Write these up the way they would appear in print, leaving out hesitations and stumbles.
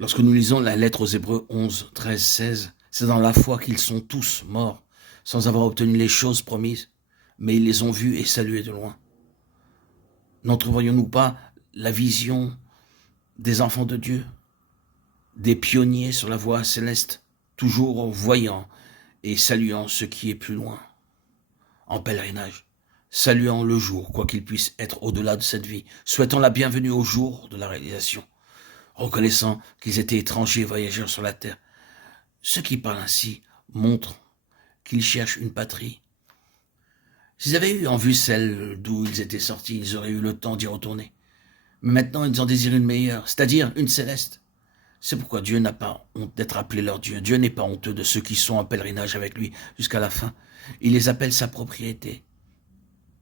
Lorsque nous lisons la lettre aux Hébreux 11, 13, 16, c'est dans la foi qu'ils sont tous morts, sans avoir obtenu les choses promises, mais ils les ont vues et saluées de loin. N'entreverions-nous pas la vision des enfants de Dieu, des pionniers sur la voie céleste, toujours voyant et saluant ce qui est plus loin, en pèlerinage, saluant le jour, quoi qu'il puisse être au-delà de cette vie, souhaitant la bienvenue au jour de la réalisation, reconnaissant qu'ils étaient étrangers et voyageurs sur la terre. Ceux qui parlent ainsi montrent qu'ils cherchent une patrie. S'ils avaient eu en vue celle d'où ils étaient sortis, ils auraient eu le temps d'y retourner. Mais maintenant, ils en désirent une meilleure, c'est-à-dire une céleste. C'est pourquoi Dieu n'a pas honte d'être appelé leur Dieu. Dieu n'est pas honteux de ceux qui sont en pèlerinage avec lui jusqu'à la fin. Il les appelle sa propriété.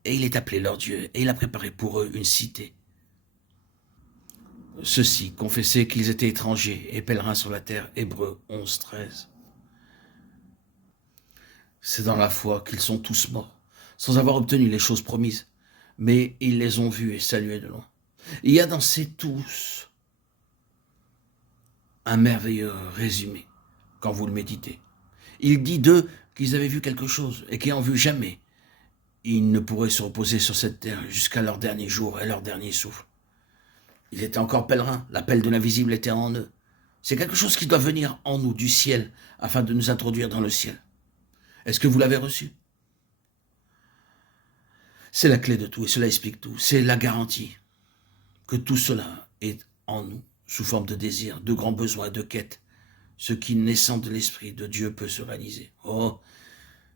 Et il est appelé leur Dieu, et il a préparé pour eux une cité. Ceux-ci confessaient qu'ils étaient étrangers et pèlerins sur la terre. Hébreux 11, 13. C'est dans la foi qu'ils sont tous morts, sans avoir obtenu les choses promises, mais ils les ont vus et salués de loin. Il y a dans ces tous un merveilleux résumé quand vous le méditez. Il dit d'eux qu'ils avaient vu quelque chose et qu'ils n'en vu jamais. Ils ne pourraient se reposer sur cette terre jusqu'à leur dernier jour et leur dernier souffle. Ils étaient encore pèlerins, l'appel de l'invisible était en eux. C'est quelque chose qui doit venir en nous du ciel afin de nous introduire dans le ciel. Est-ce que vous l'avez reçu? C'est la clé de tout et cela explique tout. C'est la garantie que tout cela est en nous, sous forme de désir, de grands besoins, de quêtes. Ce qui naissant de l'Esprit de Dieu peut se réaliser. Oh,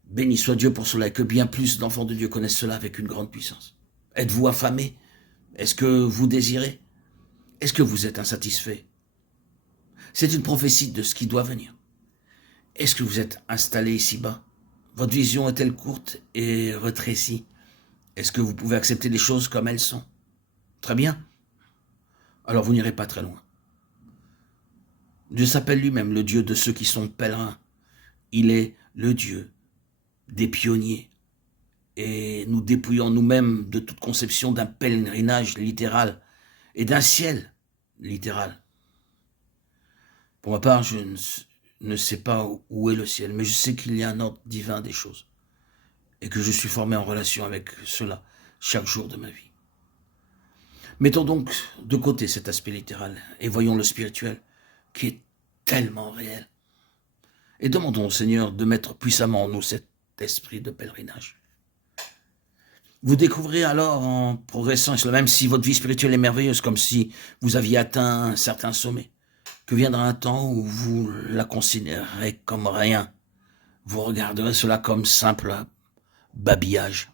béni soit Dieu pour cela et que bien plus d'enfants de Dieu connaissent cela avec une grande puissance. Êtes-vous affamés? Est-ce que vous désirez? Est-ce que vous êtes insatisfait? C'est une prophétie de ce qui doit venir. Est-ce que vous êtes installé ici-bas? Votre vision est-elle courte et rétrécie? Est-ce que vous pouvez accepter les choses comme elles sont? Très bien. Alors vous n'irez pas très loin. Dieu s'appelle lui-même le Dieu de ceux qui sont pèlerins. Il est le Dieu des pionniers. Et nous dépouillons nous-mêmes de toute conception d'un pèlerinage littéral et d'un ciel littéral. Pour ma part, je ne sais pas où est le ciel, mais je sais qu'il y a un ordre divin des choses et que je suis formé en relation avec cela chaque jour de ma vie. Mettons donc de côté cet aspect littéral et voyons le spirituel qui est tellement réel. Et demandons au Seigneur de mettre puissamment en nous cet esprit de pèlerinage. Vous découvrirez alors en progressant, même si votre vie spirituelle est merveilleuse, comme si vous aviez atteint un certain sommet, que viendra un temps où vous la considérerez comme rien. Vous regarderez cela comme simple babillage.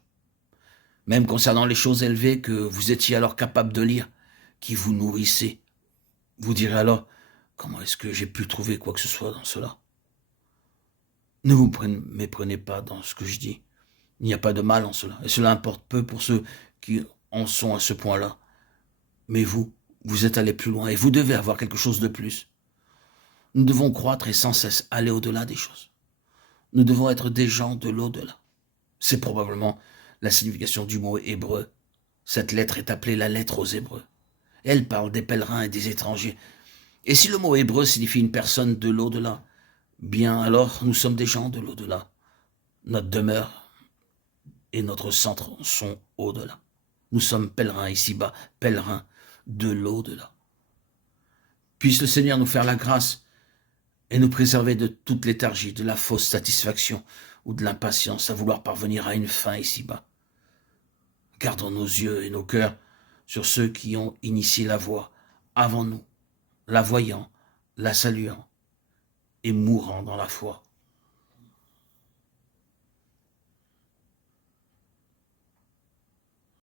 Même concernant les choses élevées que vous étiez alors capable de lire, qui vous nourrissaient. Vous direz alors, comment est-ce que j'ai pu trouver quoi que ce soit dans cela? Ne vous méprenez pas dans ce que je dis. Il n'y a pas de mal en cela. Et cela importe peu pour ceux qui en sont à ce point-là. Mais vous êtes allé plus loin et vous devez avoir quelque chose de plus. Nous devons croître et sans cesse aller au-delà des choses. Nous devons être des gens de l'au-delà. C'est probablement la signification du mot hébreu. Cette lettre est appelée la lettre aux Hébreux. Elle parle des pèlerins et des étrangers. Et si le mot hébreu signifie une personne de l'au-delà, bien alors nous sommes des gens de l'au-delà. Notre demeure et notre centre sont au-delà. Nous sommes pèlerins ici-bas, pèlerins de l'au-delà. Puisse le Seigneur nous faire la grâce et nous préserver de toute léthargie, de la fausse satisfaction ou de l'impatience à vouloir parvenir à une fin ici-bas. Gardons nos yeux et nos cœurs sur ceux qui ont initié la voie avant nous, la voyant, la saluant et mourant dans la foi.